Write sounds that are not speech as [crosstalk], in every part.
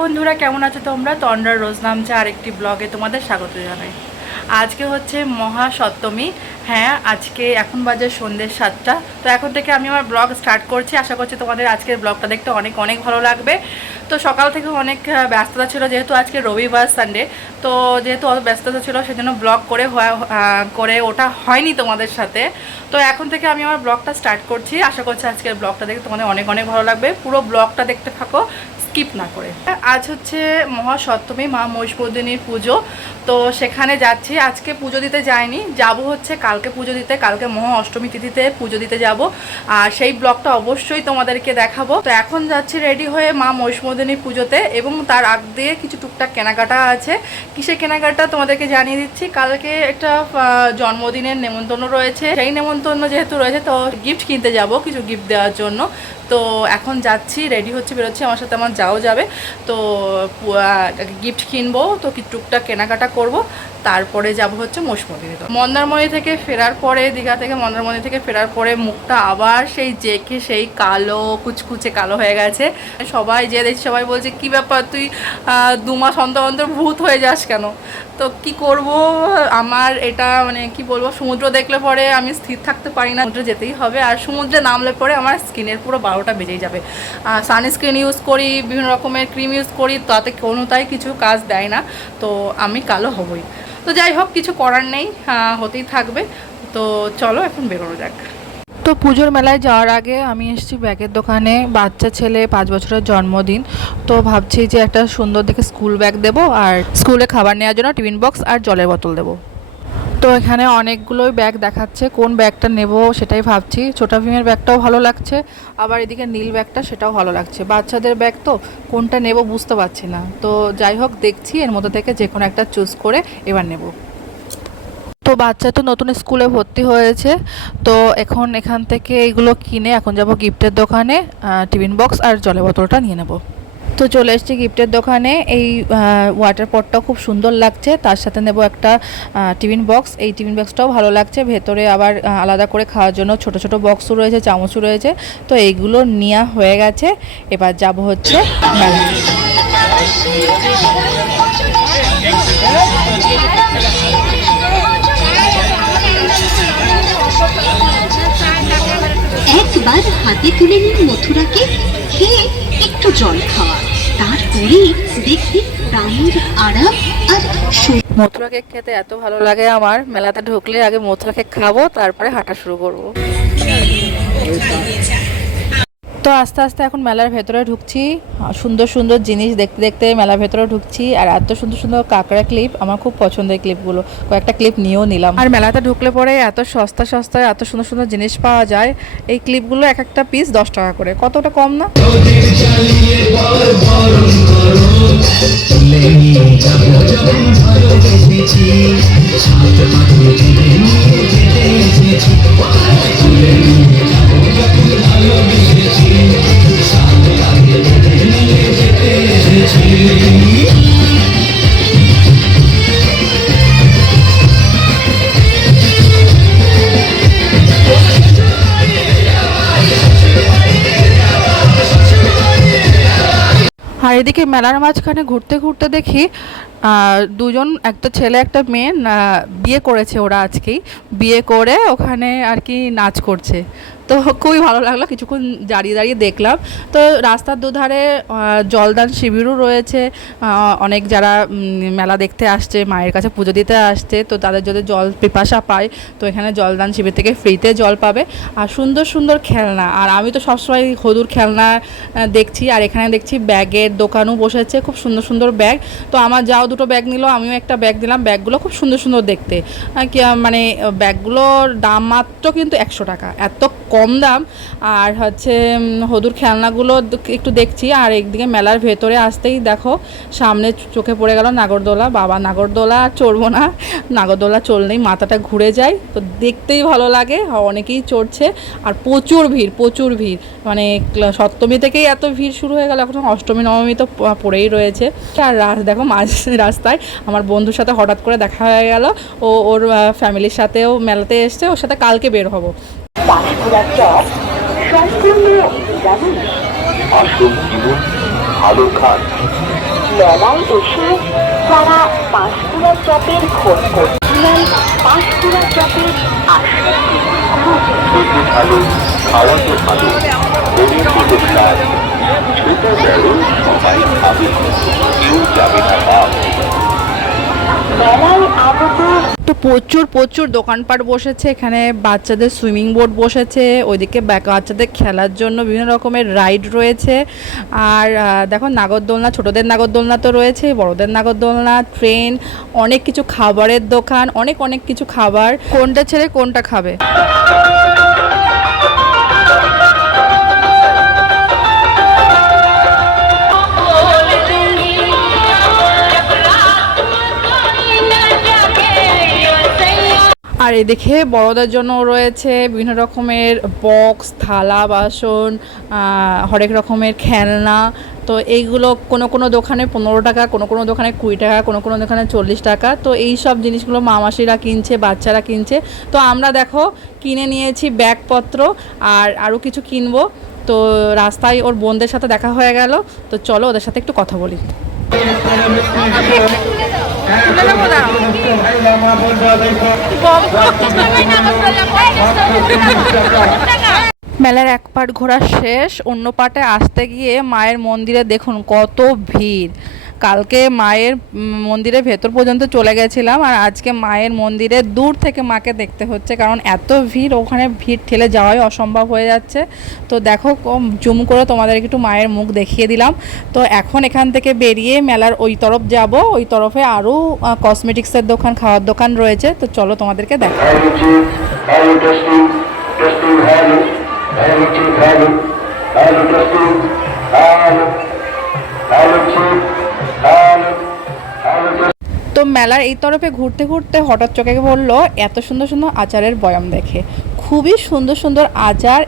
বন্ধুরা, কেমন আছো তোমরা? তন্ডার রোজ নামছে আরেকটি ব্লগে তোমাদের স্বাগত জানাই। আজকে হচ্ছে মহা সপ্তমী হ্যাঁ আজকে এখন বাজে সন্ধ্যে সাতটা। তো এখন থেকে আমি আমার ব্লগ স্টার্ট করছি। আশা করছি তোমাদের আজকের ব্লগটা দেখতে অনেক অনেক ভালো লাগবে। তো সকাল থেকে অনেক ব্যস্ততা ছিল, যেহেতু আজকে রবিবার সানডে তো যেহেতু অত ব্যস্ততা ছিল, সেজন্য ব্লগ করে করে ওটা হয়নি তোমাদের সাথে। তো এখন থেকে আমি আমার ব্লগটা স্টার্ট করছি। আশা করছি আজকের ব্লগটা দেখে তোমাদের অনেক অনেক ভালো লাগবে। পুরো ব্লগটা দেখতে থাকো। স্কিপ না করে। আজ হচ্ছে মহা সপ্তমী মা মহিষমর্দিনীর পুজো। তো সেখানে যাচ্ছি। আজকে পুজো দিতে যাইনি। যাব হচ্ছে কালকে পুজো দিতে। কালকে মহা অষ্টমী তিথিতে পুজো দিতে যাব। আর সেই ব্লগটা অবশ্যই তোমাদেরকে দেখাবো। তো এখন যাচ্ছি রেডি হয়ে মা মহিষমর্দিনীর পুজোতে এবং তার আগ দিয়ে কিছু টুকটাক কেনাকাটা আছে। কিসের কেনাকাটা তোমাদেরকে জানিয়ে দিচ্ছি। কালকে একটা জন্মদিনের নেমন্তন্ন রয়েছে। সেই নেমন্তন্ন যেহেতু রয়েছে, তো গিফট কিনতে যাব কিছু গিফট দেওয়ার জন্য। তো এখন যাচ্ছি, রেডি হচ্ছে, বেরোচ্ছি। আমার সাথে আমার যাও যাবে। তো গিফট কিনবো, তো টুকটাক কেনাকাটা করব। তারপরে যাব হচ্ছে মোশমদিনী মন্দারমণি থেকে ফেরার পরে, দীঘা থেকে মন্দারমণি থেকে ফেরার পরে মুখটা আবার সেই জেকে সেই কালো, কুচকুচে কালো হয়ে গেছে। সবাই যে দেখছি, সবাই বলছে, কি ব্যাপার তুই দু মাস অন্তর অন্তর ভূত হয়ে যাস কেন? তো কি করব? আমার এটা মানে কি বলব, সমুদ্র দেখলে পরে আমি স্থির থাকতে পারি না। সমুদ্রে যেতেই হবে। আর সমুদ্রে নামলে পরে আমার স্কিনের পুরো বারোটা বেজেই যাবে। সানস্ক্রিন ইউজ করি বিভিন্ন রকমের ক্রিম ইউজ করি, তাতে কোনোটাই কিছু কাজ দেয় না। তো আমি কালো হবই। তো যাই হোক, কিছু করার নেই হতেই থাকবে। তো চলো এখন বেরোনো যাক। তো পুজোর মেলায় যাওয়ার আগে আমি এসেছি ব্যাগের দোকানে। বাচ্চা ছেলে, পাঁচ বছরের জন্মদিন। তো ভাবছি যে একটা সুন্দর দেখে স্কুল ব্যাগ দেবো আর স্কুলে খাবার নেওয়ার জন্য টিফিন বক্স আর জলের বোতল দেবো। তো এখানে অনেকগুলোই ব্যাগ দেখাচ্ছে, কোন ব্যাগটা নেব সেটাই ভাবছি। ছোটা ভীমের ব্যাগটাও ভালো লাগছে, আবার এদিকে নীল ব্যাগটা সেটাও ভালো লাগছে। বাচ্চাদের ব্যাগ তো কোনটা নেব বুঝতে পারছি না। তো যাই হোক, দেখছি, এর মধ্যে থেকে যে কোনো একটা চুজ করে এবার নেব। তো বাচ্চা তো নতুন স্কুলে ভর্তি হয়েছে, তো এখন এখান থেকে এগুলো কিনে এখন যাব গিফটের দোকানে টিফিন বক্স আর জলের বোতলটা নিয়ে নেব। তো চলে এসেছি গিফটের দোকানে। এই ওয়াটার পটটাও খুব সুন্দর লাগছে। তার সাথে নেব একটা টিফিন বক্স। এই টিফিন বক্সটাও ভালো লাগছে। ভেতরে আবার আলাদা করে খাওয়ার জন্য ছোট ছোট বক্সও রয়েছে, চামচও রয়েছে। তো এইগুলো নেওয়া হয়ে গেছে। এবার যাব হচ্ছে একবার হাতে তুলে নিন মথুরাকে। খেয়ে একটু জল খাওয়া। তারপরে দেখি আর মথুরা কেক খেতে এত ভালো লাগে আমার। মেলাতে ঢুকলে আগে মথুরা কেক খাব, তারপরে হাঁটা শুরু করব। তো আস্তে আস্তে এখন মেলার ভেতরে ঢুকছি। সুন্দর সুন্দর জিনিস দেখতে দেখতে মেলার ভেতরে ঢুকছি। আর এত সুন্দর সুন্দর কাঁকড়া ক্লিপ আমার খুব পছন্দের ক্লিপগুলো কয়েকটা ক্লিপ নিয়েও নিলাম। আর মেলাতে ঢুকলে পরে এত সস্তা সস্তায় এত সুন্দর সুন্দর জিনিস পাওয়া যায় এই ক্লিপগুলো এক একটা পিস দশ টাকা করে। কতটা কম না? আর এদিকে মেলার মাঝখানে ঘুরতে ঘুরতে দেখি দুজন, একটা ছেলে, একটা মেয়ে বিয়ে করেছে ওরা আজকেই। বিয়ে করে ওখানে আর কি নাচ করছে। তো খুবই ভালো লাগল, কিছুক্ষণ দাঁড়িয়ে দাঁড়িয়ে দেখলাম। তো রাস্তার দুধারে জলদান শিবিরও রয়েছে। অনেক যারা মেলা দেখতে আসছে, মায়ের কাছে পুজো দিতে আসছে, তো তাদের যদি জল পিপাসা পায়, তো এখানে জলদান শিবির থেকে ফ্রিতে জল পাবে। আর সুন্দর সুন্দর খেলনা। আর আমি তো সবসময় হদুর খেলনা দেখছি। আর এখানে দেখছি ব্যাগের দোকানও বসেছে, খুব সুন্দর সুন্দর ব্যাগ। তো আমার যাও দুটো ব্যাগ নিল, আমিও একটা ব্যাগ দিলাম। ব্যাগগুলো খুব সুন্দর সুন্দর দেখতে। মানে ব্যাগগুলোর দাম মাত্র কিন্তু একশো টাকা। এত কম দাম। আর হচ্ছে হদুর খেলনাগুলো একটু দেখছি। আর একদিকে মেলার ভেতরে আসতেই দেখো, সামনে চোখে পড়ে গেল নাগরদোলা। বাবা, নাগরদোলা চড়বো না। নাগরদোলা চললেই মাথাটা ঘুরে যায়। তো দেখতেই ভালো লাগে। অনেকেই চড়ছে। আর প্রচুর ভিড় প্রচুর ভিড়। মানে সপ্তমী থেকেই এত ভিড় শুরু হয়ে গেল। এখন অষ্টমী, নবমী তো পড়েই রয়েছে। আর রাস দেখো, মাঝ রাস্তায় আমার বন্ধুর সাথে হঠাৎ করে দেখা হয়ে গেল। ও ওর ফ্যামিলির সাথেও মেলাতে এসছে ওর সাথে কালকে বের হব। আসুন কিনুন ভালো খান। মেলায় এসে যারা পাঁশকুড়া চপের খোঁজ করছিলেন পাঁশকুড়া চপের আসল খেতে ভালো খাওয়াতে ভালো মনের মতো স্বাদ ছোট বড় প্রচুর প্রচুর দোকানপাট বসেছে। এখানে বাচ্চাদের সুইমিং বোর্ড বসেছে। ওইদিকে বাচ্চাদের খেলার জন্য বিভিন্ন রকমের রাইড রয়েছে। আর দেখো নাগরদোলনা, ছোটদের নাগরদোলনা তো রয়েছে, বড়দের নাগরদোলনা, ট্রেন, অনেক কিছু খাবারের দোকান, অনেক অনেক কিছু খাবার। কোনটা ছেড়ে কোনটা খাবে? আর এদিকে বড়দের জন্য রয়েছে বিভিন্ন রকমের বক্স, থালা, বাসন হরেক রকমের খেলনা। তো এইগুলো কোনো কোনো দোকানে পনেরো টাকা, কোনো কোনো দোকানে কুড়ি টাকা, কোনো কোনো দোকানে চল্লিশ টাকা। তো এই সব জিনিসগুলো মামাসিরা কিনছে, বাচ্চারা কিনছে। তো আমরা দেখো, কিনে নিয়েছি ব্যাগপত্র আর আরও কিছু কিনবো। তো রাস্তায় ওর বোনদের সাথে দেখা হয়ে গেল। তো চলো ওদের সাথে একটু কথা বলি। [laughs] মেলার এক পাট ঘোরা শেষ অন্য পাটে আসতে গিয়ে মায়ের মন্দিরে দেখুন কত ভিড়। কালকে মায়ের মন্দিরের ভেতর পর্যন্ত চলে গেছিলাম আর আজকে মায়ের মন্দিরে দূর থেকে মাকে দেখতে হচ্ছে কারণ এত ভিড় ওখানে ভিড় ঠেলে যাওয়াই অসম্ভব হয়ে যাচ্ছে তো দেখো জুম করে তোমাদেরকে একটু মায়ের মুখ দেখিয়ে দিলাম তো এখন এখান থেকে বেরিয়ে মেলার ওই তরফ যাব ওই তরফে আরও কসমেটিক্সের দোকান খাওয়ার দোকান রয়েছে তো চলো তোমাদেরকে দেখো Value cheap, তো মেলার এই তরফে ঘুরতে ঘুরতে হঠাৎ চোখে পড়ল এত সুন্দর সুন্দর আচারের বয়াম দেখে। খুবই সুন্দর সুন্দর আচার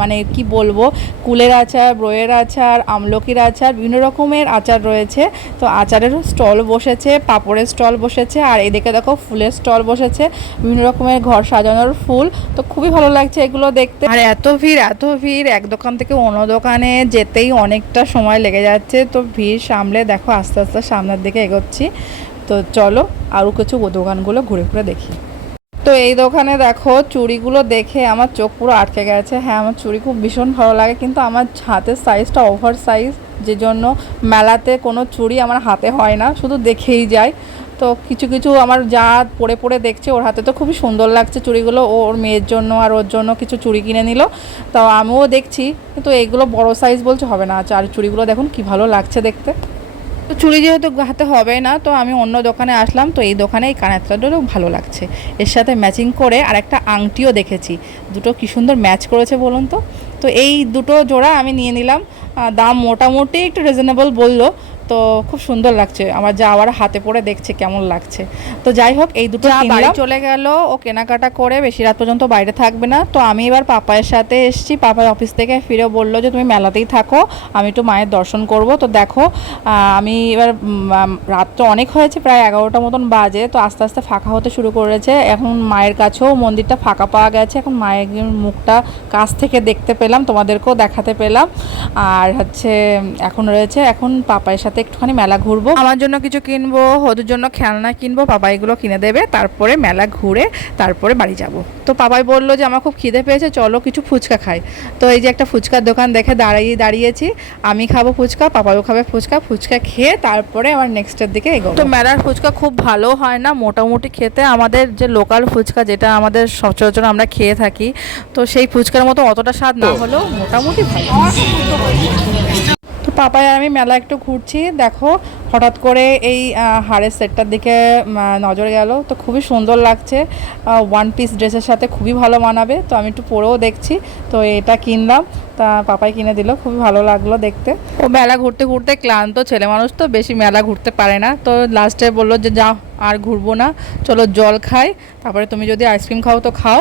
মানে কি বলব, কুলের আচার, ব্রয়ের আচার, আমলকির আচার, বিভিন্ন রকমের আচার রয়েছে। তো আচারেরও স্টল বসেছে, পাঁপড়ের স্টল বসেছে, আর এদিকে দেখো ফুলের স্টল বসেছে, বিভিন্ন রকমের ঘর সাজানোর ফুল। তো খুবই ভালো লাগছে এগুলো দেখতে। আর এত ভিড় এত ভিড়, এক দোকান থেকে অন্য দোকানে যেতেই অনেকটা সময় লেগে যাচ্ছে। তো ভিড় সামলে দেখো আস্তে আস্তে সামনের দিকে এগোচ্ছি। তো চলো আরও কিছু দোকানগুলো ঘুরে ঘুরে দেখি। তো এই দোকানে দেখো চুড়িগুলো দেখে আমার চোখ পুরো আটকে গেছে। হ্যাঁ আমার চুড়ি খুব ভীষণ ভালো লাগে, কিন্তু আমার হাতের সাইজটা ওভার সাইজ যে জন্য মেলাতে কোনো চুড়ি আমার হাতে হয় না, শুধু দেখেই যায়। তো কিছু কিছু আমার যা পরে পরে দেখছে, ওর হাতে তো খুবই সুন্দর লাগছে চুড়িগুলো, ওর মেয়ের জন্য আর ওর জন্য কিছু চুড়ি কিনে নিল। তো আমিও দেখছি, কিন্তু এগুলো বড় সাইজ বলছে, হবে না। আচ্ছা আর চুড়িগুলো দেখুন কি ভালো লাগছে দেখতে। তো চুড়ি যেহেতু হাতে হবে না, তো আমি অন্য দোকানে আসলাম, তো এই দোকানে এই কানেরটাটাও ভালো লাগছে। এর সাথে ম্যাচিং করে আর একটা আংটিও দেখেছি। দুটো কী সুন্দর ম্যাচ করেছে বলুন তো? তো এই দুটো জোড়া আমি নিয়ে নিলাম। দাম মোটামুটি একটু রিজনেবল বলল। তো খুব সুন্দর লাগছে। আমার যা আবার হাতে পরে দেখছে কেমন লাগছে। তো যাই হোক এই দুটো বাড়ি চলে গেল ও কেনাকাটা করে বেশি রাত পর্যন্ত বাইরে থাকবে না। তো আমি এবার পাপায়ের সাথে এসেছি। পাপার অফিস থেকে ফিরে বলল যে তুমি মেলাতেই থাকো আমি একটু মায়ের দর্শন করব। তো দেখো আমি এবার রাত তো অনেক হয়েছে প্রায় এগারোটা মতন বাজে। তো আস্তে আস্তে ফাঁকা হতে শুরু করেছে। এখন মায়ের কাছেও মন্দিরটা ফাঁকা পাওয়া গেছে। এখন মায়ের মুখটা কাছ থেকে দেখতে পেলাম তোমাদেরকেও দেখাতে পেলাম। আর হচ্ছে এখন রয়েছে এখন পাপায়ের সাথে একটুখানি মেলা ঘুরবো। আমার জন্য কিছু কিনবো ওদের জন্য খেলনা কিনবো পাপা এগুলো কিনে দেবে তারপরে মেলা ঘুরে তারপরে বাড়ি যাব। তো পাপাই বলল যে আমার খুব খিদে পেয়েছে চলো কিছু ফুচকা খাই। তো এই যে একটা ফুচকার দোকান দেখে দাঁড়িয়ে দাঁড়িয়েছি আমি খাব ফুচকা পাপাও খাবে ফুচকা ফুচকা খেয়ে তারপরে আমার নেক্সটের দিকে এগোবো। তো মেলার ফুচকা খুব ভালো হয় না? মোটামুটি খেতে আমাদের যে লোকাল ফুচকা যেটা আমাদের সচরাচর আমরা খেয়ে থাকি তো সেই ফুচকার মতো অতটা স্বাদ না হলেও মোটামুটি ভালো। তো পাপাই আর আমি মেলা একটু ঘুরছি। দেখো, হঠাৎ করে এই হাড়ের সেটটার দিকে নজর গেল। তো খুবই সুন্দর লাগছে। ওয়ান পিস ড্রেসের সাথে খুবই ভালো মানাবে। তো আমি একটু পরেও দেখছি। তো এটা কিনলাম। তা পাপাই কিনে দিল। খুবই ভালো লাগল দেখতে। ও মেলা ঘুরতে ঘুরতে ক্লান্ত ছেলে মানুষ তো, বেশি মেলা ঘুরতে পারে না। তো লাস্টে বলল যে, যা, আর ঘুরবো না। চলো জল খাই। তারপরে তুমি যদি আইসক্রিম খাও তো খাও।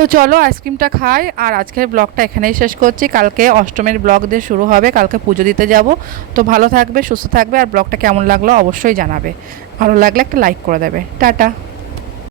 তো চলো আইসক্রিমটা খাই, আর আজকের ব্লগটা এখানেই শেষ করছি। কালকে অষ্টমীর ব্লগ দিয়ে শুরু হবে, কালকে পুজো দিতে যাব। তো ভালো থাকবে, সুস্থ থাকবে, আর ব্লগটা কেমন লাগল অবশ্যই জানাবে। ভালো লাগলে একটা লাইক করে দেবে। টাটা।